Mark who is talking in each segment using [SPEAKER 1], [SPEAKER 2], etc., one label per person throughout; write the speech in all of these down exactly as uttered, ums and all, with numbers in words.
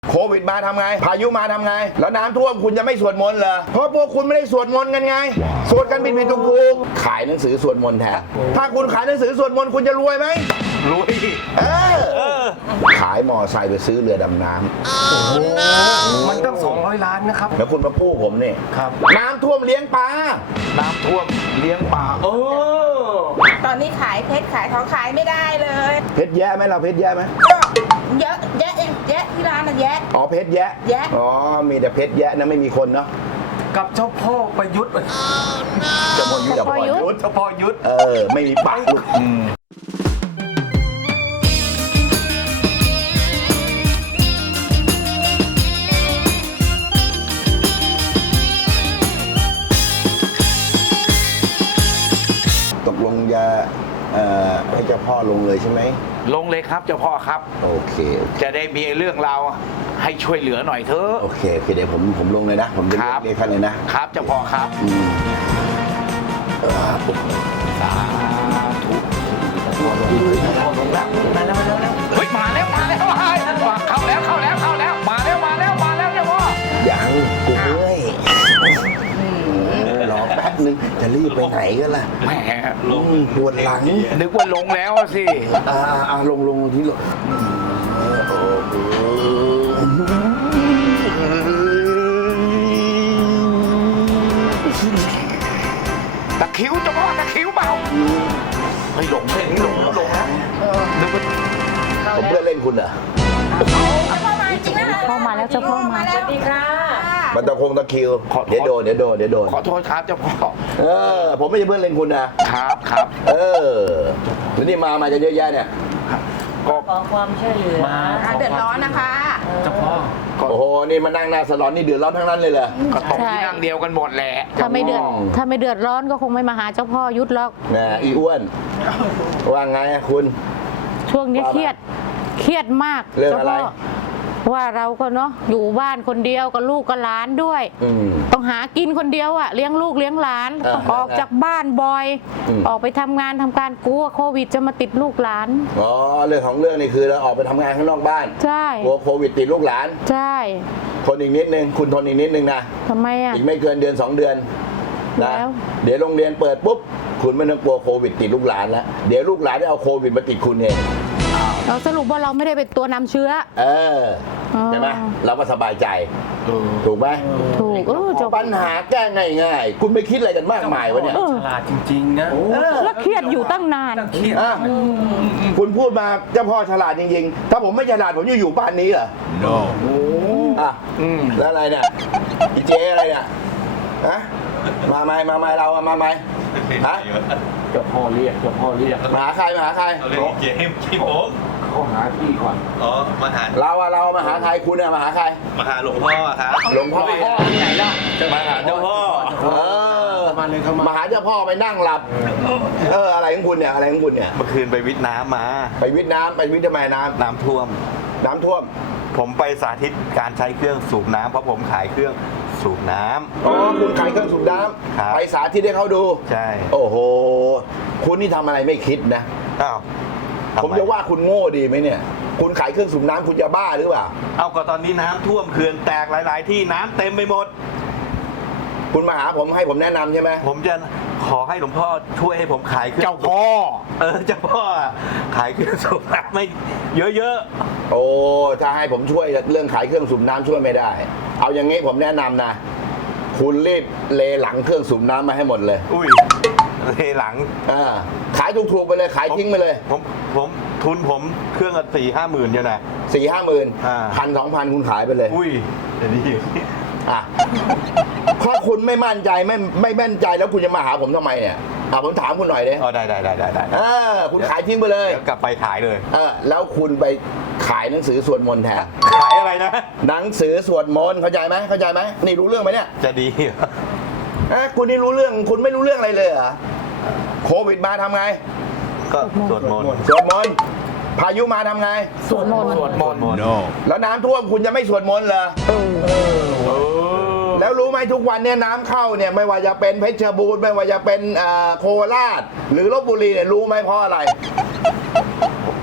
[SPEAKER 1] โควิดมาทำไงพายุมาทำไงแล้วน้ำท่วมคุณจะไม่สวดมนต์เหรอเพราะพวกคุณไม่ได้สวดมนต์กันไงสวดกันผิดผิดถูกถูกขายหนังสือสวดมนต์แทนถ้าคุณขายหนังสือสวดมนต์คุณจะรวยไหม
[SPEAKER 2] รวย
[SPEAKER 1] เออขายมอไซค์ไปซื้อเรือดำน้
[SPEAKER 2] ำมันต้องสองร้อยล้านนะครับ
[SPEAKER 1] แล้วคุณมาพูดผมเนี่ยน้ำท่วมเลี้ยงปลา
[SPEAKER 2] น้ำท่วมเลี้ยงปลาเออ
[SPEAKER 3] ตอนนี้ขายเพชรขายทองขายไม่ได้เลย
[SPEAKER 1] เพชรแย่ไหมเราเพชรแย่ไหม
[SPEAKER 3] ก็เยอะแยะเองแยะที่ร้านน่ะแยะ
[SPEAKER 1] อ๋อเพชรแย่
[SPEAKER 3] แยะ
[SPEAKER 1] อ๋อมีแต่เพชรแย่นะไม่มีคนเนาะ
[SPEAKER 2] กับเจ้าพ่อประยุทธ์
[SPEAKER 1] เจ้าพ่อยุทธ์เจ้าพ่อยุทธ์
[SPEAKER 2] เจ้าพ่อยุทธ์
[SPEAKER 1] เออไม่มีปากลูกตกลงจะให้เจ้าพ่อลงเลยใช่ไหม
[SPEAKER 2] ลงเลยครับเจ้าพ่อครับ
[SPEAKER 1] โอเค
[SPEAKER 2] จะได้มีเรื่องราวให้ช่วยเหลือหน่อยเถอะ
[SPEAKER 1] โอเคโอเคเดี๋ยวผมผมลงเลยนะผมจะเรียกท่านเลยนะครับ
[SPEAKER 2] เจ้าพ่อครับสาธุลงแล้วมาแล้วมาแล้วเฮ้ยมาแล้วมาแล้วเข้าแล้วเข้าแล้วเข้าแล้วมาแล้วมาแล้วมาแล้วเจ้าพ่อ
[SPEAKER 1] ยังกูเมื่อยรอแป๊บนึงจะรีบไปไหนกันล่ะ
[SPEAKER 2] แหม
[SPEAKER 1] ลงปวดหลัง
[SPEAKER 2] นึกว่าลงแล้วสิ
[SPEAKER 1] อ่าอ่าลงลงที่ลง
[SPEAKER 2] ตะคิวเจ้าพ่อตะคิวเปล่าไม่หลงเส้นนี้หลงแล้วหลงแล้วนึกว่า
[SPEAKER 1] ผมเพื่อนเล่นคุณเหรอ
[SPEAKER 3] เข้ามาแล้วเจ้าพ่อมาแล้วดีค่ะ
[SPEAKER 1] มันตะคงตะคิวเดี๋ยวโดนเดี๋ยวโดนเดี๋ยวโดน
[SPEAKER 2] ขอโทษครับเจ้าพ่อ
[SPEAKER 1] เออผมไม่ใช่เพื่อนเล่นคุณนะครับ
[SPEAKER 2] ครับ
[SPEAKER 1] เออแล้วนี่มามาจะเยอะแยะเนี่ย
[SPEAKER 3] ก็ขอความช่วยเหลือเดือดร้อนนะคะ
[SPEAKER 2] เจ้าพ่อ
[SPEAKER 1] โอ้โหนี่มานั่งหน้าสลอนนี่เดือดร้อนทั้งนั้นเลยเหรอ
[SPEAKER 2] ก็ตกที่นั่งเดียวกันหมดแหละ
[SPEAKER 4] ถ้าไม่เดือดถ้าไม่เดือดร้อนก็คงไม่มาหาเจ้าพ่อยุทธหรอก
[SPEAKER 1] แหมอีอ้วนว่าไงคุณ
[SPEAKER 4] ช่วงนี้เครียดเครียดมาก
[SPEAKER 1] เรื่องอะไร
[SPEAKER 4] ว่าเราก็เนาะอยู่บ้านคนเดียวกับลูกกับหลานด้วยต้องหากินคนเดียวอะเลี้ยงลูกเลี้ยงหลานต้องออกจากบ้านบ่อยออกไปทำงานทำการกลัวโควิดจะมาติดลูกหลาน
[SPEAKER 1] อ๋อเรื่องของเรื่องนี่คือเราออกไปทำงานข้างนอกบ้าน
[SPEAKER 4] ใช่
[SPEAKER 1] กลัวโควิดติดลูกหลาน
[SPEAKER 4] ใช่
[SPEAKER 1] ทนอีกนิดนึงคุณทนอีกนิดนึงนะ
[SPEAKER 4] ทำไมอะ
[SPEAKER 1] อีกไม่เกินเดือนสองเดือนนะเดี๋ยวโรงเรียนเปิดปุ๊บคุณไม่ต้องกลัวโควิดติดลูกหลานแล้วเดี๋ยวลูกหลานได้เอาโควิดมาติดคุณเอง
[SPEAKER 4] เราสรุปว่าเราไม่ได้เป็นตัวนำเชื้อ
[SPEAKER 1] เออใช่ไหมเราก็สบายใจถูกไหม
[SPEAKER 4] ถูกเออ
[SPEAKER 1] ปัญหาแก้ง่ายๆคุณไม่คิดอะไรกันมากมายวะเนี่ย
[SPEAKER 2] ฉลาดจริงๆนะ
[SPEAKER 4] แล้วเครียดอยู่ตั้งนาน
[SPEAKER 2] เครียด
[SPEAKER 1] คุณพูดมาเจ้าพ่อฉลาดจริงๆถ้าผมไม่ฉลาดผมจะอยู่บ้านนี้เหรอ
[SPEAKER 2] no
[SPEAKER 1] อ่ะแล้วอะไรเนี่ยอีเจ๊อะไรเนี่ยฮะมาไหมมาไหมเรามาไหมฮะ
[SPEAKER 2] เจ้าพ่อเรียกเจ้าพ่อเรียก
[SPEAKER 1] มาหาใครมาหาใคร
[SPEAKER 5] เราเรียกเจมส์พี่ผม
[SPEAKER 2] เขาหาพี่ก่อน
[SPEAKER 5] อ๋อมาหา
[SPEAKER 1] เราอะเรามาหาใครคุณอะมาหาใคร
[SPEAKER 5] มาหาหลวงพ่อครับ
[SPEAKER 1] หลวงพ่อ
[SPEAKER 2] ที่ไหนล่ะ
[SPEAKER 5] มาหาเจ้าพ่อ
[SPEAKER 1] เออมาเลยเขามาหาเจ้าพ่อไปนั่งหลับเอออะไรของคุณเนี่ยอะไรของคุณเนี่ย
[SPEAKER 5] เมื่อคืนไปวิทย์น้ำมา
[SPEAKER 1] ไปวิทย์น้ำไปวิทย์ทำไมน้ำ
[SPEAKER 5] น้ำท่วม
[SPEAKER 1] น้ำท่วม
[SPEAKER 5] ผมไปสาธิตการใช้เครื่องสูบน้ำเพราะผมขายเครื่องสูบน้ำ
[SPEAKER 1] อ๋อคุณขายเครื่องสูบน้ำไปสาธิตให้เขาดู
[SPEAKER 5] ใช่
[SPEAKER 1] โอ้โหคุณนี่ทำอะไรไม่คิดนะ
[SPEAKER 5] อ้าว
[SPEAKER 1] ผมจะว่าคุณโง่ดีไหมเนี่ยคุณขายเครื่องสูบน้ำคุณจะบ้าหรือเปล่า
[SPEAKER 5] เอาก็ตอนนี้น้ำท่วมเขื่อนแตกหลายๆที่น้ำเต็มไปหมด
[SPEAKER 1] คุณมาหาผมให้ผมแนะนำใช่ไหม
[SPEAKER 5] ผมจะขอให้หลวงพ่อช่วยให้ผมขายเครื่อง
[SPEAKER 2] เจ้าพ่อ
[SPEAKER 5] เออเจ้าพ่อขายเครื่องสูบน้ำไม่เยอะ
[SPEAKER 1] ๆโอ้ถ้าให้ผมช่วยเรื่องขายเครื่องสูบน้ำช่วยไม่ได้เอาอย่างงี้ผมแนะนำนะคุณรีบเลหลังเครื่องสูบน้ำมาให้หมดเลย
[SPEAKER 5] อุ้ยเลหลัง
[SPEAKER 1] อ่าขายถูกๆไปเลยขายทิ้งไปเลย
[SPEAKER 5] ผมผมทุนผมเครื่องละสี่ห้าหมื่นอยู่นะ
[SPEAKER 1] สี่ห้าหมื่นพันสองพันคุณขายไปเลย
[SPEAKER 5] อุ้ยเดี๋ยวนี้
[SPEAKER 1] อ่ะถ้าคุณไม่มั่นใจไม่ไม่แม่นใจแล้วคุณจะมาหาผมทำไมเนี่ยอ่ะผมถามคุณหน่อยดิ
[SPEAKER 5] อ๋อได้ได้ได้ได้ได้
[SPEAKER 1] เออคุณขายทิ้งไปเลย
[SPEAKER 5] กลับไปขายเลย
[SPEAKER 1] เออแล้วคุณไปขายหนังสือสวดมนต์แทน
[SPEAKER 5] ขายอะไรนะ
[SPEAKER 1] หนังสือสวดมนต์เข้าใจไหมเข้าใจไหมนี่รู้เรื่องไหมเนี่ย
[SPEAKER 5] จะดี
[SPEAKER 1] อ่ะคุณนี่รู้เรื่องคุณไม่รู้เรื่องอะไรเลยเหรอโควิดมาทำไง
[SPEAKER 5] ก็สวดมนต์
[SPEAKER 1] สวดมนต์พายุมาทำไง
[SPEAKER 4] สวดมนต์
[SPEAKER 2] สวดมนต์
[SPEAKER 1] แล้วน้ำท่วมคุณจะไม่สวดมนต์เหรอแล้วรู้ไหมทุกวันเนี่ยน้ำเข้าเนี่ยไม่ว่าจะเป็นเพชรบูรณ์ไม่ว่าจะเป็นโคราชหรือลพบุรีเนี่ยรู้ไหมเพราะอะไร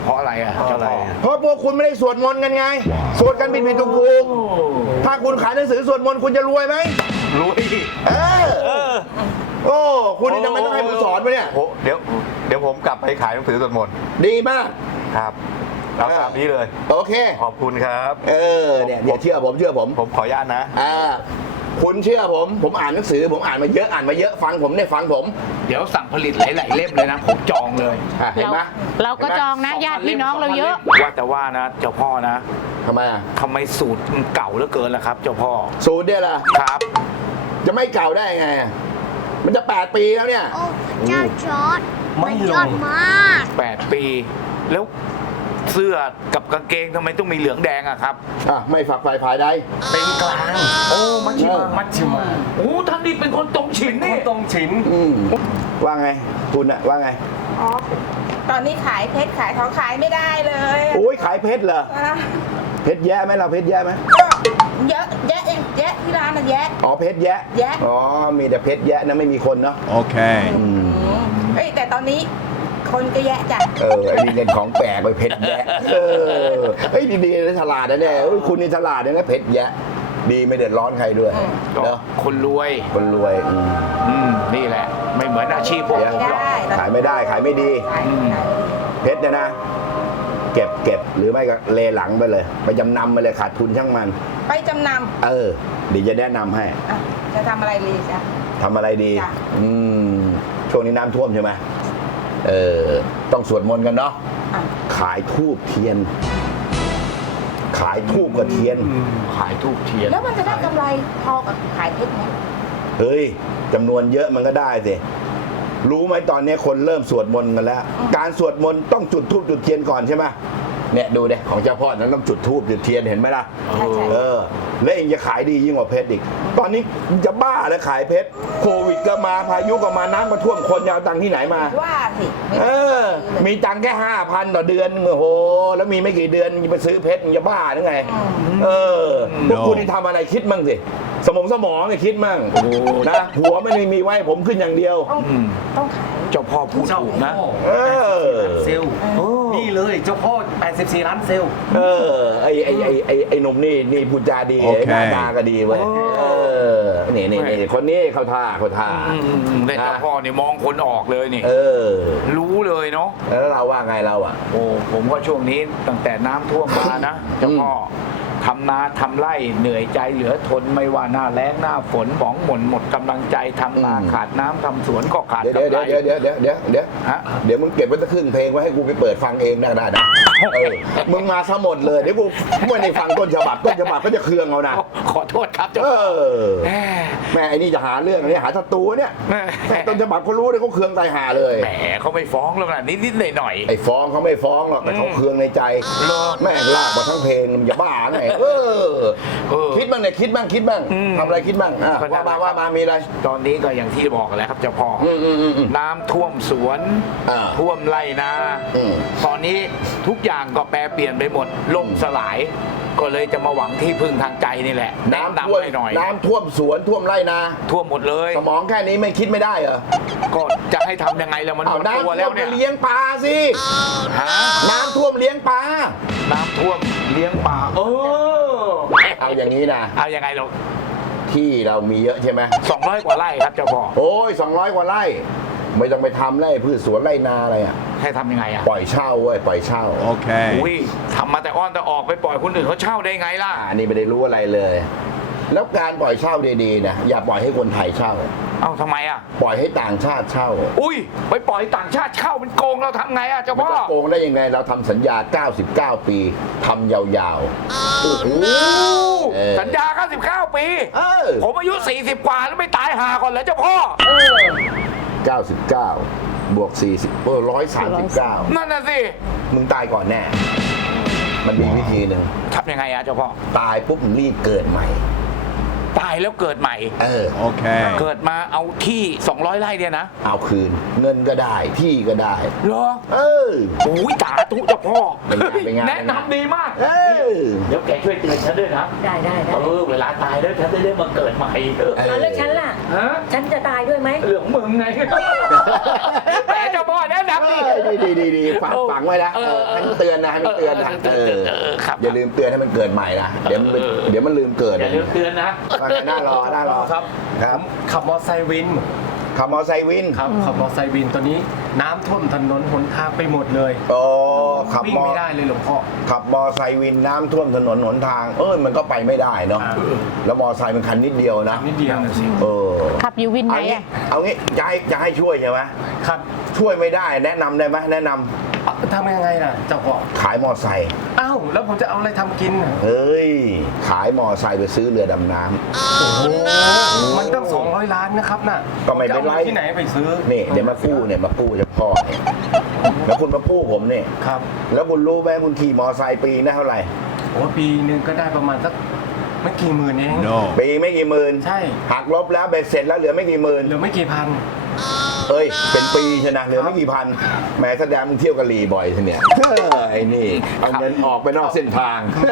[SPEAKER 2] เพราะอะไรอ่ะ
[SPEAKER 5] เพราะ
[SPEAKER 2] เจ้า
[SPEAKER 5] อะไร
[SPEAKER 2] พ่อ
[SPEAKER 5] อะ
[SPEAKER 1] เพราะพวกคุณไม่ได้สวดมนต์กันไง สวดกันผิดผิดถูกถูกๆถ้าคุณขายหนังสือสวดมนต์คุณจะรวยไหม
[SPEAKER 5] รู้ดิ
[SPEAKER 1] เออโอ้คุณนี่ทำไมต้องให้ผมสอนวะเนี่ย
[SPEAKER 5] โอ้เดี๋ยวเดี๋ยวผมกลับไปขายหนังสือสวดมนต์
[SPEAKER 1] ดีมาก
[SPEAKER 5] ครับเราตามนี้เลย
[SPEAKER 1] โอเค
[SPEAKER 5] ขอบคุณครับ
[SPEAKER 1] เออเนี่ยเนี่ยเชื่อผมเชื่อผม
[SPEAKER 5] ผมขออนุญาตนะ
[SPEAKER 1] อ่าคุณเชื่อผม ผมอ่านหนังสือ ผมอ่านมาเยอะอ่านมาเยอะฟังผมเนี่ยฟังผม
[SPEAKER 2] เดี๋ยวสั่งผลิตหลายๆเล่มเลยนะ ผมจองเลย
[SPEAKER 1] อ่ะเห็น
[SPEAKER 4] เรา
[SPEAKER 1] ไหม
[SPEAKER 4] เราก็จองนะญาติพี่น้องเราเยอะ
[SPEAKER 2] ว่าแต่ว่านะเจ้าพ่อนะ
[SPEAKER 1] ทำไมอ่ะ
[SPEAKER 2] ทำไมสูตรมันเก่าเหลือเกินล่ะครับ เจ้าพ่อ
[SPEAKER 1] สูตรเนี่ยล่ะ
[SPEAKER 2] ครับ
[SPEAKER 1] จะไม่เก่าได้ไงอ่ะมันจะแปดปีแล้วเนี่ย
[SPEAKER 3] โอ้พระเจ้าจอร์ดมันยอดมาก
[SPEAKER 2] แปดปี แล้วเสื้อกับกางเกงทำไมต้องมีเหลืองแดงอะครับ
[SPEAKER 1] อ่ะไม่ฝักไฟภายใด
[SPEAKER 6] เป็นกลาง
[SPEAKER 2] โอ้มัชชิมา
[SPEAKER 6] มัชชิมา
[SPEAKER 2] โอ้ท่านนี่เป็นคนตรงฉิน
[SPEAKER 6] ค
[SPEAKER 2] นี่
[SPEAKER 6] นตรงฉิน
[SPEAKER 1] อืมว่าไงคุณอะว่าไง
[SPEAKER 7] อ๋อ ตอนนี้ขายเพชรขายทองขายไม่ได้เลย
[SPEAKER 1] โอ้ยขายเพชรเหรอ
[SPEAKER 7] นะ
[SPEAKER 1] เพชรแยะไหมเราเพชรแยะไหม
[SPEAKER 7] ก็เยอะแยะเองแยะที่ร้านน่ะแยะ
[SPEAKER 1] อ๋อเพชรแยะ
[SPEAKER 7] แยะ
[SPEAKER 1] อ๋อมีแต่เพชรแยะนะไม่มีคนเนาะ
[SPEAKER 8] Okay.
[SPEAKER 1] อืม
[SPEAKER 7] เอ้ยแต่ตอนนี้คนก็แยะจ้ะ
[SPEAKER 1] เออไอ้นี่เล่นของแปลกไปเพชรแยะเออเฮ้ยดีๆนะฉลาดนะเนี่ยเอ้ยคุณนี่ฉลาดนะเพชรแยะ ดีไม่เดือดร้อนใครด้วย
[SPEAKER 2] ก็
[SPEAKER 1] เนาะ
[SPEAKER 2] คนรวย
[SPEAKER 1] คนรวยอืม
[SPEAKER 2] อืมนี่แหละ ไม่เหมือนอาชีพพวก
[SPEAKER 1] เดี๋ยว
[SPEAKER 2] ผมหรอก
[SPEAKER 1] ขายไม่ได้ขายไม่ดี
[SPEAKER 7] ขายขาย
[SPEAKER 1] เพชรเนี่ยนะ เก็บเก็บหรือไม่ก็เลหลังไปเลย ไปจำนำไปเลยขาดทุนช่างมัน
[SPEAKER 7] ไปจำน
[SPEAKER 1] เออเดี๋ยวจะแนะนำให้
[SPEAKER 7] ำอ่ะจะทำอะไรดีจ๊ะ
[SPEAKER 1] ทำอะไรดี
[SPEAKER 7] จ้ะ
[SPEAKER 1] อืมช่วงนี้น้ำท่วมใช่ไหมเออต้องสวดมนต์กันเนาะ
[SPEAKER 7] อ่ะ
[SPEAKER 1] ขายทูบเทียน ขายทูบกับเทียน
[SPEAKER 2] ขายทูบเทียน
[SPEAKER 7] แล้วมันจะได้กำไรพอกับขายเพชรไหม
[SPEAKER 1] เฮ้ยจำนวนเยอะมันก็ได้สิรู้ไหมตอนนี้คนเริ่มสวดมนต์กันแล้ว การสวดมนต์ต้องจุดธูปจุดเทียนก่อนใช่ไหมเนี่ยดูเด็ของเจ้าพ่อนั้นต้องจุดธูปจุดเทียนเห็นไหมล่ะ
[SPEAKER 7] ใช่ใช่
[SPEAKER 1] เออ แล้วเองจะขายดียิ่งกว่าเพชรอีก ตอนนี้จะบ้าแล้วขายเพชรโควิดก็มาพายุก็มาน้ำก็ท่วมคนจะเอาตังค์ที่ไหนมา
[SPEAKER 7] ว่าสิไม่
[SPEAKER 1] เออ มีตังค์แค่ห้าพันต่อเดือนโอ้โห แล้วมีไม่กี่เดือนจะไปซื้อเพชรมึงจะบ้าหรือไง เออพวกคุณนี่ทำอะไรคิดมั่งสิ สมองสมองเนี่ยคิดมั่งนะ หัวไม่ได้มีไว้ผมขึ้นอย่างเดียว
[SPEAKER 7] ต้อง
[SPEAKER 2] อืม
[SPEAKER 7] ต้องขาย
[SPEAKER 2] เจ้าพ่อพูด
[SPEAKER 6] เจ้า
[SPEAKER 2] ถูก
[SPEAKER 6] พ่
[SPEAKER 2] นะ
[SPEAKER 6] อ
[SPEAKER 1] เออ
[SPEAKER 6] เซลล์นี่เลยเจ้าพ่อแปดสิบสี่ล้านเซลล์
[SPEAKER 1] เออ ไอ้ไอ้ไอ้ไอ้ไอ้หนุ่มนี่นี่พูดจาดี
[SPEAKER 8] โอเค
[SPEAKER 1] หน้าตาก็ดีเว้ย เออ นี่นี่นี่คนนี้เขาท่าเขาท่า
[SPEAKER 2] อืมแต่เจ้าพ่อนี่มองคนออกเลยนี่
[SPEAKER 1] เออ
[SPEAKER 2] รู้เลยเนาะ
[SPEAKER 1] แล้วเราว่าไงเราอ่ะ
[SPEAKER 2] โอ้ผมก็ช่วงนี้ตั้งแต่น้ำท่วมมานะ เจ้าพ่อทำนาทำไร่เหนื่อยใจเหลือทนไม่ว่าหน้าแล้งหน้าฝนหมองหม่นหมดกำลังใจทำนา
[SPEAKER 1] อืม
[SPEAKER 2] ขาดน้ำทำสวนก็ขาด
[SPEAKER 1] เดี๋ยว
[SPEAKER 2] กำไร
[SPEAKER 1] เดี๋ยวเดี๋ยวเดี๋ยวเดี๋ยวเดี๋ยว
[SPEAKER 2] ฮะ
[SPEAKER 1] เดี๋ยวมึงเก็บไว้สักครึ่งเพลงไว้ให้กูไปเปิดฟังเองได้ได้นะเออมึงมาซะหมดเลยเดี๋ยวกูไม่ได้ฟังต้นฉบับต้นฉบับก็จะเคืองเอานะ
[SPEAKER 2] ขอโทษครับเจ้า
[SPEAKER 1] เอ
[SPEAKER 2] พ่อ
[SPEAKER 1] อ
[SPEAKER 2] แหม
[SPEAKER 1] แม่ไอ้นี่จะหาเรื่องอันนี้หาศัตรูเนี่ย
[SPEAKER 2] แหม่
[SPEAKER 1] แม่ต้นฉบับเขารู้เลยเขาเคืองตายหาเลย
[SPEAKER 2] แหมเขาไม่ฟ้องแล้วนะนิดๆหน่อย
[SPEAKER 1] ไอ้ฟ้องเขาไม่ฟ้องหรอกแต่เขาเคืองในใจ
[SPEAKER 2] เหรอ
[SPEAKER 1] แม่งลากมาทั้งเพลงมึงอย่าบ้าไงเออ
[SPEAKER 2] เออ
[SPEAKER 1] คิดบ้างเนี่ยคิดบ้างคิดบ้าง
[SPEAKER 2] อืม
[SPEAKER 1] ทำอะไรคิดบ้างอ่ะ
[SPEAKER 2] ก็ได้
[SPEAKER 1] ว่ามาว่ามามีอะไร
[SPEAKER 2] ๆตอนนี้ก็อย่างที่บอกแหล้วครับเจ้าพ่ออ
[SPEAKER 1] อืมอืมอืมอืม
[SPEAKER 2] น้ำท่วมสวน
[SPEAKER 1] อ่า
[SPEAKER 2] ท่วมไร่นา
[SPEAKER 1] อืม
[SPEAKER 2] ตอนนี้ทุกอย่างก็แปรเปลี่ยนไปหมดล่มสลาย ก็เลยจะมาหวังที่พึ่งทางใจนี่แหละแนะ
[SPEAKER 1] น้ำท่วม
[SPEAKER 2] นำให้หน่อย
[SPEAKER 1] น้ำท่วมสวนท่วมไร่นา
[SPEAKER 2] ท่วมหมดเลย
[SPEAKER 1] สมองแค่นี้ไม่คิดไม่ได้เหรอ
[SPEAKER 2] ก็จะให้ทำยังไงแล้วมันห
[SPEAKER 1] เอา
[SPEAKER 2] มด
[SPEAKER 1] น้ำ
[SPEAKER 2] ตัว
[SPEAKER 1] ท่ว
[SPEAKER 2] แล้ว
[SPEAKER 1] ม
[SPEAKER 2] เนี่ย
[SPEAKER 1] เลี้ยงปลาสิ
[SPEAKER 2] ฮะ
[SPEAKER 1] น้ำท่วมเลี้ยงปลา
[SPEAKER 2] น้ำท่วมเลี้ยงปลาเออ
[SPEAKER 1] เอาอย่างนี้นะ
[SPEAKER 2] เอายังไงเรา
[SPEAKER 1] ที่เรามีเยอะใช่ไหม
[SPEAKER 2] สองร้อยกว่าไร่ครับเจ้าพ่อ
[SPEAKER 1] โอ้ยสองร้อยกว่าไร่ ไม่ต้องไปทำไร่พืชสวนไร่นาอะไรอ่ะ
[SPEAKER 2] ให้ทำยังไงอ่ะ
[SPEAKER 1] ปล่อยเช่าเว้ยปล่อยเช่า
[SPEAKER 8] Okay.
[SPEAKER 2] อุ้ยทำมาแต่อ้อนแต่ออกไปปล่อยคนอื่นเขาเช่าได้ไงล่ะ
[SPEAKER 1] อ่านี่ไม่ได้รู้อะไรเลย แล้วการปล่อยเช่าดีๆนะอย่าปล่อยให้คนไทยเช่า
[SPEAKER 2] เอ้าทำไมอ่ะ
[SPEAKER 1] ปล่อยให้ต่างชาติเช่า
[SPEAKER 2] อุ้ยไปปล่อยต่างชาติเช่ามันโกงเราทำไงอ่ะเจ้า
[SPEAKER 1] มัน
[SPEAKER 2] พ่อ
[SPEAKER 1] จะโกงได้ยังไงเราทำสัญญา เก้าสิบเก้า ปีทำยาวๆโอ้โหเออ
[SPEAKER 2] สัญญาเก้าสิบเก้าปี
[SPEAKER 1] เออ
[SPEAKER 2] ผมอายุสี่สิบกว่าแล้วไม่ตายหาก่อนเหรอเจ้าพ่อ
[SPEAKER 1] เก้าสิบเก้า บวกสี่สิบเออร้อยสามสิบเก้า
[SPEAKER 2] นั่นน่ะสิ
[SPEAKER 1] มึงตายก่อนแน่ มันมีวิธีหนึ่ง
[SPEAKER 2] ทำยังไงอ่ะเจ้าพ่อ
[SPEAKER 1] ตายปุ๊บมึงรีบเกิดใหม่
[SPEAKER 2] ตายแล้วเกิดใหม่
[SPEAKER 1] เออ
[SPEAKER 8] Okay.
[SPEAKER 2] เกิดมาเอาที่สองร้อยไร่เนี่ยนะ
[SPEAKER 1] เอาคืน เงินก็ได้ ที่ก็ได้
[SPEAKER 2] เหรอ
[SPEAKER 1] เออ
[SPEAKER 2] อุ้ยสาธุเจ้าพ่อ
[SPEAKER 1] เป็นไงเป็นไง
[SPEAKER 2] แนะนำดีมาก
[SPEAKER 1] เออ
[SPEAKER 2] เดี๋ยวแกช่วยเตือนฉันด้วยนะ
[SPEAKER 3] ได้ได้ได้
[SPEAKER 2] เออเวลาตายแล้วฉันจะได้มาเกิดใหม่เออ
[SPEAKER 1] เออ
[SPEAKER 3] แล้วฉันล่ะ
[SPEAKER 2] ฮะ
[SPEAKER 3] ฉันจะตายด้วยไหม
[SPEAKER 2] เรื่องมึงไง แต่เจ้าพ่อแนะนำดิ
[SPEAKER 1] ดีดีดีดีฝังฝังไว้นะเออให้มันเตือนนะให้มันเตือนนะเออ
[SPEAKER 2] ครับ
[SPEAKER 1] อย่าลืมเตือนให้มันเกิดใหม่นะเดี๋ยวมันเดี๋ยวมันลืมเกิด
[SPEAKER 2] อย่าลืมเตือนนะ
[SPEAKER 1] ว่าไงน่ารอน่ารอ
[SPEAKER 6] ครับ
[SPEAKER 1] ครับ
[SPEAKER 6] ขับมอไซค์วิน
[SPEAKER 1] ขับมอไซค์วิน
[SPEAKER 6] ครับขับมอไซค์วินตอนนี้น้ำท่วมถนนหนทางไปหมดเลย
[SPEAKER 1] โอ้ขับ
[SPEAKER 6] วิ่ง
[SPEAKER 1] มอ
[SPEAKER 6] ไม่ได้เลยหลวงพ่อ
[SPEAKER 1] ขับมอไซค์วินน้ำท่วมถนนหนทาง เอ้ยมันก็ไปไม่ได้เนาะ
[SPEAKER 6] อ่า
[SPEAKER 1] แล้วมอไซค์มันคันนิดเดียวนะ
[SPEAKER 6] นิดเดียว
[SPEAKER 1] เออ
[SPEAKER 4] ขับอยู่วินไหน
[SPEAKER 1] เอางี้
[SPEAKER 4] อ่ะ
[SPEAKER 1] เอางี้จะให้จะให้ช่วยใช่ไหม
[SPEAKER 6] ครับ
[SPEAKER 1] ช่วยไม่ได้แนะนำได้ไหมแนะนำ
[SPEAKER 6] อ่ะทำยังไงล่ะเจ้าพ่อ
[SPEAKER 1] ขายมอไซค์
[SPEAKER 6] อ้าวแล้วผมจะเอาอะไรทำกินอ่ะ
[SPEAKER 1] เฮ้ยขายมอไซค์ไปซื้อเรือดำน้ำ
[SPEAKER 6] โอ้โหมันตั้งสองร้อยล้านนะครับน่ะ
[SPEAKER 1] ก็ไม่เป็นไร
[SPEAKER 6] ผจะอาที่ไหนไปซื้อ
[SPEAKER 1] นี่เดี๋ยวมากู้เนี่ยมากู้เฉพาะเนี่ยแล้วคุณมากู้ผมเนี่ย
[SPEAKER 6] ครับ
[SPEAKER 1] แล้วคุณรู้ไหมคุณขี่มอไซค์ปีนะเท่าไหร่
[SPEAKER 6] โอ้ปีหนึ่งก็ได้ประมาณสักไม่กี่หมื่นเอง
[SPEAKER 1] ปีไม่กี่หมื่น
[SPEAKER 6] ใช่
[SPEAKER 1] หักลบแล้วเบ็ดเสร็จแล้วเหลือไม่กี่หมื่น
[SPEAKER 6] เหลือไม่กี่พัน
[SPEAKER 1] เอ้ยเป็นปีใช่นะเหลือไม่กี่พันแหมแสดงมึงเที่ยวกะหรี่บ่อยทีเนี่ยเฮ้ยไอ้นี่เอาเงินออกไปนอกเส้นทาง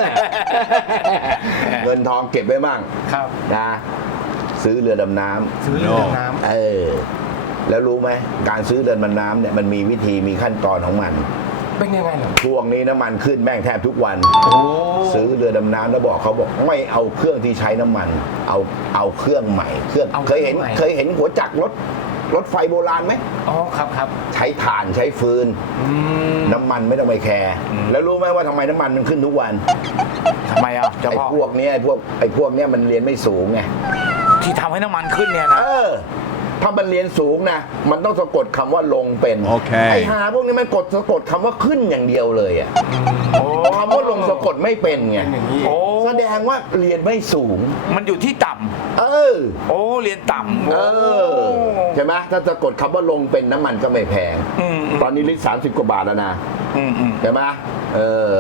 [SPEAKER 1] เงินทองเก็บไว้มั่ง
[SPEAKER 6] ครับ
[SPEAKER 1] นะซื้อเรือดำน้ำ
[SPEAKER 6] ซื้อเรือดำน้
[SPEAKER 1] เออแล้วรู้ไหมการซื้อเรือดำน้ำเนี่ยมันมีวิธีมีขั้นตอนของมัน
[SPEAKER 6] ำเป็นยังไงเหรอ
[SPEAKER 1] ช่วงนี้น้ำมันขึ้นแม่งแทบทุกวัน
[SPEAKER 6] โอ้
[SPEAKER 1] ซื้อเรือดำน้ำแล้วบอกเขาบอกไม่เอาเครื่องที่ใช้น้ำมัน เอาเอาเครื่องใหม่เครื่องเคยเห็นเคยเห็นหัวจักรรถรถไฟโบราณไหม
[SPEAKER 6] อ๋อครับครับ
[SPEAKER 1] ใช้ถ่านใช้ฟืน
[SPEAKER 6] อืม
[SPEAKER 1] น้ำมันไม่ต้องไปแคร์แล้วรู้ไหมว่าทำไมน้ำมันมันขึ้นทุกวัน
[SPEAKER 2] ทำไมอ่ะเจ้า
[SPEAKER 1] ไอ้
[SPEAKER 2] พ่อ
[SPEAKER 1] พวกเนี้ยไอ้พวกไอ้พวกเนี้ยมันเรียนไม่สูงไง
[SPEAKER 2] ที่ทำให้น้ำมันขึ้นเนี่ยนะ
[SPEAKER 1] เออถ้ามันเรียนสูงนะมันต้องสะกดคำว่าลงเป็น
[SPEAKER 8] โอเค
[SPEAKER 1] ไอ้หาพวกนี้มันกดสะกดคำว่าขึ้นอย่างเดียวเลยอ่ะคำว่าลงสะกดไม่เป็นไง
[SPEAKER 6] เป็นอย่างนี้
[SPEAKER 2] โอ้
[SPEAKER 1] แสดงว่าเรียนไม่สูง
[SPEAKER 2] มันอยู่ที่ต่
[SPEAKER 1] เออ
[SPEAKER 2] ำโอ้เรียนต่ำ
[SPEAKER 1] เออใช่ไหมถ้าสะกดคำว่าลงเป็นน้ำมันก็ไม่แพง
[SPEAKER 2] อืม
[SPEAKER 1] ตอนนี้ลิตรสามสิบกว่าบาทแล้วนะ
[SPEAKER 2] อืมอืม
[SPEAKER 1] ใช่ไหมเออ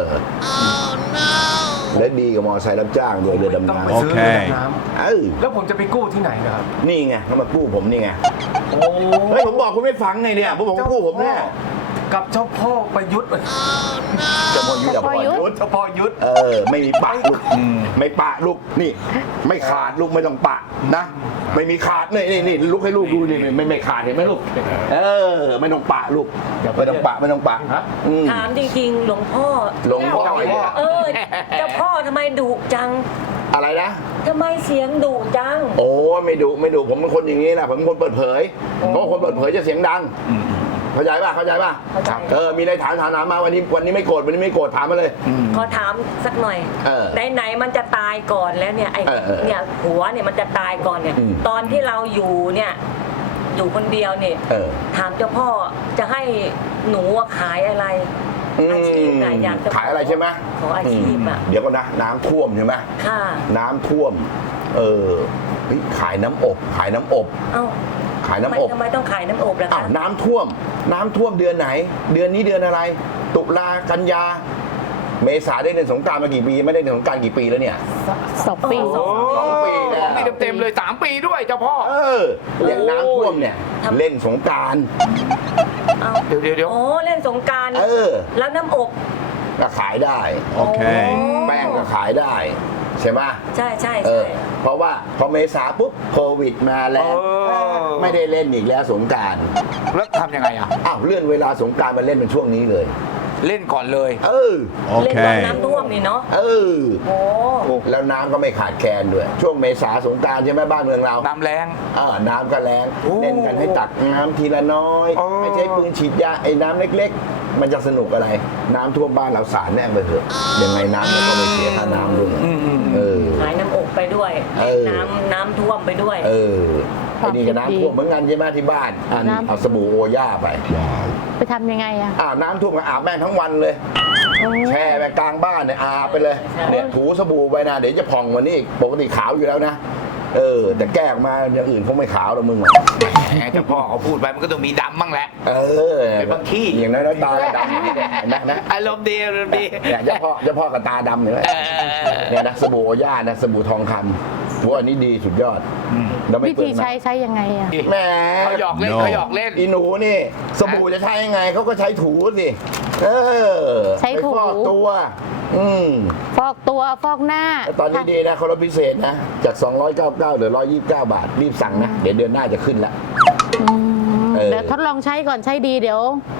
[SPEAKER 1] และดีกับมอเตอร์ไซค์รับจ้างด้วยเรือดำ
[SPEAKER 6] ต้องไป
[SPEAKER 1] น้ำ
[SPEAKER 6] ซื้อเรือดำน้
[SPEAKER 1] เออ
[SPEAKER 6] ำแล้วผมจะไปกู้ที่ไหนนะครับ
[SPEAKER 1] นี่ไงเขามากู้ผมนี่ไง
[SPEAKER 6] โอ้
[SPEAKER 1] เฮ้ยผมบอกคุณไม่ฟังไงเนี่ยผมบอกว่ากู้ผมเนี่ย
[SPEAKER 6] กับเจ้าพ่อประยุทธ์
[SPEAKER 1] จะพอยุทธ์
[SPEAKER 4] เจ้าพ่อยุทธ
[SPEAKER 6] เจ้าพ่อยุทธ
[SPEAKER 1] เออไม่มีปะลูกไม่ปะลูกนี่ ไม่ขาดลูกไม่ต้องปะนะ ไม่มีขาดนี่นี่นี่ลุกให้ลูกดูนี่ไม่ไม่ขาดเห็นไหมลูกเออไม่ต้องปะลูกไม่ต้องปะไม่ต้องปะอืม
[SPEAKER 3] ถามจริงๆ หลวงพ่อ
[SPEAKER 1] หลวงพ่อไอ้เนี่ย
[SPEAKER 3] เออ เจ้าพ่อทำไมดุจัง
[SPEAKER 1] อะไรนะ
[SPEAKER 3] ทำไมเสียงดุจัง
[SPEAKER 1] โอ้ไม่ดุไม่ดุผมเป็นคนอย่างนี้แหละผมเป็นคนเปิดเผยเพราะคนเปิดเผยจะเสียงดังเข้าใจป่ะเข้าใจป่ะ
[SPEAKER 3] เข้าใจ
[SPEAKER 1] เออมีอะไรถามถามถามมาวันนี้วันนี้ไม่โกรธวันนี้ไม่โกรธถามมาเลย
[SPEAKER 3] ขอถามสักหน่อย
[SPEAKER 1] เออ
[SPEAKER 3] ไหนๆมันจะตายก่อนแล้วเนี่ยไอ้
[SPEAKER 1] เออเออ
[SPEAKER 3] เนี่ยหัวเนี่ยมันจะตายก่อนเนี่ย
[SPEAKER 1] อืม
[SPEAKER 3] ตอนที่เราอยู่เนี่ยอยู่คนเดียวเนี่ย
[SPEAKER 1] เออ
[SPEAKER 3] ถามเจ้าพ่อจะให้หนูอะขายอะไร อาชีพน่ะอยากจะ
[SPEAKER 1] ขายอะไรใช่ไหม
[SPEAKER 3] ขออาชีพอ่ะ
[SPEAKER 1] เดี๋ยวก็นะน้ำท่วมใช่ไหม
[SPEAKER 3] ค่ะ
[SPEAKER 1] น้ำท่วม เออเฮ้ยขายน้ำอบ ขายน้ำอบ
[SPEAKER 3] เอ้า
[SPEAKER 1] ขาย
[SPEAKER 3] ทำไม
[SPEAKER 1] น้ำอบ
[SPEAKER 3] ทำไมต้องขายน้ำอบล่ะ
[SPEAKER 1] อ้า
[SPEAKER 3] คะ
[SPEAKER 1] วน้ำท่วม น้ำท่วมเดือนไหน เดือนนี้เดือนอะไร ตุลากันยา เมษาได้เดือนสงกรานต์มากี่ปี ไม่ได้เดือนสงกรานต์กี่ปีแล้วเนี่ย
[SPEAKER 4] สองปี
[SPEAKER 1] สองปีแล้ว
[SPEAKER 2] ปีเต็มๆเลยสามปีด้วยเจ้าพ่อ
[SPEAKER 1] เอออย่างน้ำท่วมเนี่ย เล่นสงกรานต์
[SPEAKER 3] เอ้า
[SPEAKER 2] เดี๋ยวเดี๋ยวเดี๋ยว
[SPEAKER 3] โอ้เล่นสงกราร
[SPEAKER 1] เออ
[SPEAKER 3] แล้วน้ำอบ
[SPEAKER 1] ก็ขายได้
[SPEAKER 8] Okay.
[SPEAKER 1] แป้งก็ขายได้ ใช่ไหม
[SPEAKER 3] ใช่ใช่
[SPEAKER 1] เอ
[SPEAKER 3] ใช่
[SPEAKER 1] อ เพราะว่าพอเมษาปุ๊บโควิดมาแล้ว
[SPEAKER 2] เออ
[SPEAKER 1] ไม่ได้เล่นอีกแล้วสงกรานต์
[SPEAKER 2] แล้วทำยังไงอ่ะ
[SPEAKER 1] อ้าวเลื่อนเวลาสงกรานต์มาเล่นเป็นช่วงนี้เลย
[SPEAKER 2] เล่นก่อนเลย
[SPEAKER 1] เออ
[SPEAKER 3] เล่นตอน
[SPEAKER 8] Okay.
[SPEAKER 3] น้ำท่วมนี่เนาะ
[SPEAKER 1] เออ
[SPEAKER 3] โอ้
[SPEAKER 1] แล้วน้ำก็ไม่ขาดแคลนด้วย ช่วงเมษาสงกรานต์ใช่ไหมบ้านเมืองเรา
[SPEAKER 2] น้ำแรง
[SPEAKER 1] เออน้ำก็แรง
[SPEAKER 2] โอ้
[SPEAKER 1] เล่นกันให้ตักน้ำทีละน้อย
[SPEAKER 2] อ๋อ
[SPEAKER 1] ไม่ใช่ปืนฉีดยาไอ้น้ำเล็กๆ มันจะสนุกอะไร น้ำท่วมบ้านเราสาดแน่ไปเถอะยังไงน้ำมันก็ไม่เสียค่าน้ำด้วยเออ
[SPEAKER 3] ขายน้ำอบไปด้วย
[SPEAKER 1] เออ
[SPEAKER 3] น้ำน้ำท่วมไปด้วย
[SPEAKER 1] เออไอ้นี่ก็น้ำท่วมเหมือนกันใช่ไหมที่บ้านอัน
[SPEAKER 4] น้ำ
[SPEAKER 1] เอาสบู่โอย่าไป
[SPEAKER 4] ไปทำยังไงอ่ะ
[SPEAKER 1] อาบน้ำท่วมก็อาบแม่งทั้งวันเลย แช่ไปกลางบ้านเนี่ยอาบไปเลย
[SPEAKER 3] ใช่
[SPEAKER 1] เนี่ยถูสบู่ไปนะเดี๋ยวจะผ่องกว่านี้อีกปกติขาวอยู่แล้วนะ เออ แต่แก้ออกมาอย่างอื่นคงไม่ขาวหรอกมึงอะ
[SPEAKER 2] แหมเจ้าพ่อเขาพูดไปมันก็ต้องมีดำบ้างแหละ
[SPEAKER 1] เออ
[SPEAKER 2] เป็นบางที่
[SPEAKER 1] อย่างน้อยๆตาดำอย่างนี้เนี่ยเห็นไหมนะ
[SPEAKER 2] อารมณ์ดีอารมณ์ดี
[SPEAKER 1] เนี่ยเจ้าพ่อเจ้าพ่อกับตาดำเนี่ย
[SPEAKER 2] เออ
[SPEAKER 1] เนี่ยนะสบู่โอย่านะสบู่ทองคำว่าอันนี้ดีสุดยอดแล้วไม่
[SPEAKER 4] วิ
[SPEAKER 1] เปลื
[SPEAKER 4] ธี
[SPEAKER 1] อง
[SPEAKER 4] ใช้
[SPEAKER 1] นะ
[SPEAKER 4] ใช้ยังไงอ่ะ
[SPEAKER 1] แหม
[SPEAKER 2] เขาหยอกเล่น
[SPEAKER 8] No
[SPEAKER 2] เขาหยอกเล่น
[SPEAKER 1] อีหนูนี่สบู่จะใช้ยังไงเขาก็ใช้ถูสิเออ
[SPEAKER 4] ใช้ถู
[SPEAKER 1] ไปฟอกตัว อืม
[SPEAKER 4] ฟอกตัวฟอกหน้า
[SPEAKER 1] แต่ตอนนี้ดีนะเขาลดพิเศษนะ จาก สองร้อยเก้าสิบเก้าเหลือหนึ่งร้อยยี่สิบเก้า บาท รีบสั่งนะ เดี๋ยวเดือนหน้าจะขึ้นแล้ว
[SPEAKER 4] อืม
[SPEAKER 1] เออ
[SPEAKER 4] เดี๋ยวทดลองใช้ก่อนใช้ดีเดี๋ยว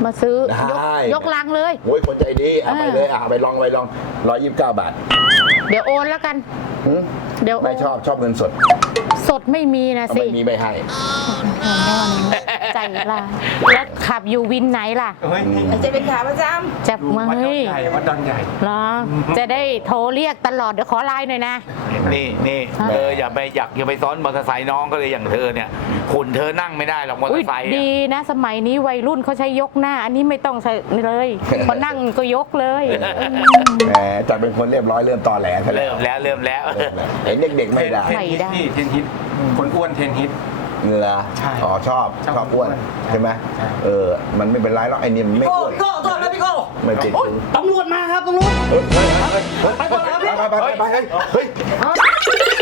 [SPEAKER 4] มาซื้อ
[SPEAKER 1] ได้
[SPEAKER 4] ยกยกลังเลย
[SPEAKER 1] โอ้ยคนใจดีเอาไปเลยอ่ะเอาไปลองไปลองร้อยยี่สิบเก้าบาท
[SPEAKER 4] เดี๋ยวโอนแล้วกัน
[SPEAKER 1] หืม
[SPEAKER 4] เดี๋ยวโน
[SPEAKER 1] ไม่ชอบชอบเงินสด
[SPEAKER 4] สดไม่มีนะ
[SPEAKER 1] เอา
[SPEAKER 4] สิ
[SPEAKER 1] ไม่มีไม่ให้
[SPEAKER 4] ใจร้ายแล้วขับอยู่วินไหนล่ะ
[SPEAKER 6] เฮ้ยนี่
[SPEAKER 7] จะเป็นขาประจ
[SPEAKER 4] จะ
[SPEAKER 6] ดู
[SPEAKER 4] มา
[SPEAKER 6] วัดดอน
[SPEAKER 4] เฮ้ย
[SPEAKER 6] ใหญ่วัดดอนใหญ่
[SPEAKER 4] เหรอจะได้โทรเรียกตลอดเดี๋ยวขอไลน์หน่อยนะ
[SPEAKER 2] นี่นี่เธออย่าไปอยากอย่าไปซ้อนมอเตอร์ไซค์น้องก็เลยอย่างเธอเนี่ยหุ่นเธอนั่งไม่ได้หรอกมอเตอ
[SPEAKER 4] อุ๊ย
[SPEAKER 2] ร์ไซค์อะ
[SPEAKER 4] ดีนะ สมัยนี้วัยรุ่นเขาใช้ยกหน้า อันนี้ไม่ต้องใช้เลยพอนั่งก็ยกเลย
[SPEAKER 1] แหมจากเป็นคนเรียบร้อยเริ่มตอแหลซะแล้
[SPEAKER 2] เริ่
[SPEAKER 1] ว
[SPEAKER 2] มแล้วเริ่มแล้ว
[SPEAKER 1] เริ่มแล้วเห็นเด็กๆไม่ได้
[SPEAKER 6] เทนฮิตพี่เทนฮิตคนอ้วนเทนฮิต
[SPEAKER 1] เงือ
[SPEAKER 6] ใช่
[SPEAKER 1] อ๋อชอบ
[SPEAKER 6] ชอบ
[SPEAKER 1] ชอบอ้วน
[SPEAKER 6] อ้วน
[SPEAKER 1] ใช่ไหม
[SPEAKER 6] ใช่
[SPEAKER 1] เออมันไม่เป็นไรหรอกไอ้นี่มันไม่
[SPEAKER 8] โก้
[SPEAKER 1] อ้วน
[SPEAKER 8] พี่โก้โทษนะพี่โก้
[SPEAKER 1] ไม่ติด
[SPEAKER 8] โอ๊ยตำรวจมาครับตำรวจ
[SPEAKER 1] เฮ้ยเฮ้ยเฮ้ยเฮ้ยไปไปไปไปไปเฮ้ย